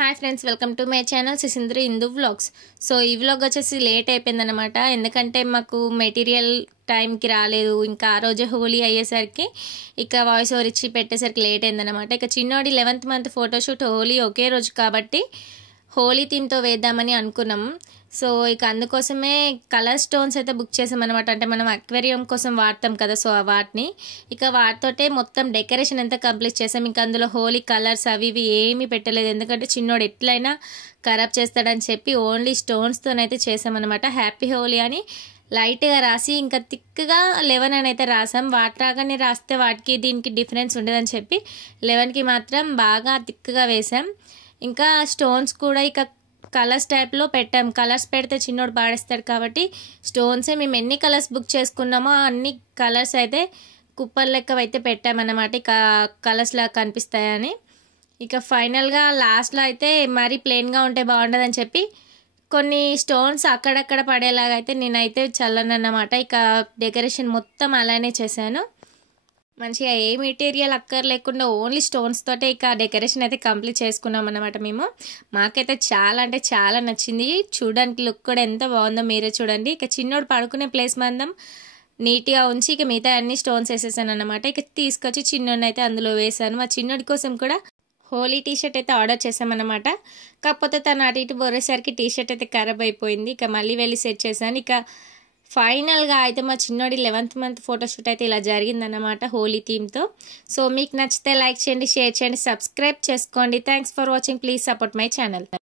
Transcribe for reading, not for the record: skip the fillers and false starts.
Hi friends, welcome to my channel సిసింద్రి Hindu vlogs. So ఈ vlog వచ్చేసి late అయిపోయిందనమాట. ఎందుకంటే మాకు మెటీరియల్ టైంకి రాలేదు. ఇంకా ఆ రోజే హోలీ అయ్యేసరికి ఇక వాయిస్ ఓవర్ ఇచ్చి పెట్టేసరికి లేట్ అయిందనమాట. ఇక చిన్నోడి 11th మంత్ ఫోటోషూట్ హోలీ ఒకే రోజు కాబట్టి హోలీ థీమ్తో వేద్దామని అనుకున్నాం. సో ఇక అందుకోసమే కలర్ స్టోన్స్ అయితే బుక్ చేసామన్నమాట. అంటే మనం అక్వేరియం కోసం వాడతాం కదా, సో వాటిని ఇక వాటితోటే మొత్తం డెకరేషన్ అంతా కంప్లీట్ చేసాం. ఇంకా అందులో హోలీ కలర్స్ అవి ఇవి ఏమీ పెట్టలేదు, ఎందుకంటే చిన్నోడు ఎట్లయినా ఖరాబ్ చేస్తాడని చెప్పి ఓన్లీ స్టోన్స్తోనైతే చేసామన్నమాట. హ్యాపీ హోలీ అని లైట్గా రాసి ఇంకా థిక్గా 11 అని అయితే రాసాం. వాటిలాగానే రాస్తే వాటికి దీనికి డిఫరెన్స్ ఉండదని చెప్పి 11కి మాత్రం బాగా థిక్గా వేసాం. ఇంకా స్టోన్స్ కూడా ఇక కలర్స్ టైప్లో పెట్టాం. కలర్స్ పెడితే చిన్నోడు పాడేస్తాడు కాబట్టి స్టోన్సే మేము ఎన్ని కలర్స్ బుక్ చేసుకున్నామో అన్ని కలర్స్ అయితే కుప్పర్ లెక్క అయితే పెట్టామన్నమాట. ఇక కలర్స్ లాగా కనిపిస్తాయని. ఇక ఫైనల్గా లాస్ట్లో అయితే మరీ ప్లెయిన్గా ఉంటే బాగుండదని చెప్పి కొన్ని స్టోన్స్ అక్కడక్కడ పడేలాగా అయితే నేనైతే చల్లనన్నమాట. ఇక డెకరేషన్ మొత్తం అలానే చేశాను. మంచిగా ఏ మెటీరియల్ లేకుండా ఓన్లీ స్టోన్స్ తోటే ఇక డెకరేషన్ అయితే కంప్లీట్ చేసుకున్నాం అన్నమాట మేము. మాకైతే చాలా అంటే చాలా నచ్చింది. చూడడానికి లుక్ కూడా ఎంత బాగుందో మీరే చూడండి. ఇక చిన్నోడు పడుకునే ప్లేస్ మందం నీట్గా ఉంచి ఇక మిగతా అన్ని స్టోన్స్ వేసేసాను అన్నమాట. ఇక తీసుకొచ్చి చిన్నోడిని అయితే అందులో వేసాను. మా చిన్నోడి కోసం కూడా హోలీ టీషర్ట్ అయితే ఆర్డర్ చేసామన్నమాట. కాకపోతే తను అటు ఇటు బోరేసరికి టీషర్ట్ అయితే ఖరాబ్ అయిపోయింది. ఇక మళ్ళీ వెళ్ళి సెట్ చేశాను. ఇక ఫైనల్గా అయితే మా చిన్నోడి 11th మంత్ ఫోటోషూట్ అయితే ఇలా జరిగిందన్నమాట హోలీ థీమ్తో. సో మీకు నచ్చితే లైక్ చేయండి, షేర్ చేయండి, సబ్స్క్రైబ్ చేసుకోండి. Thanks for watching. Please support my channel.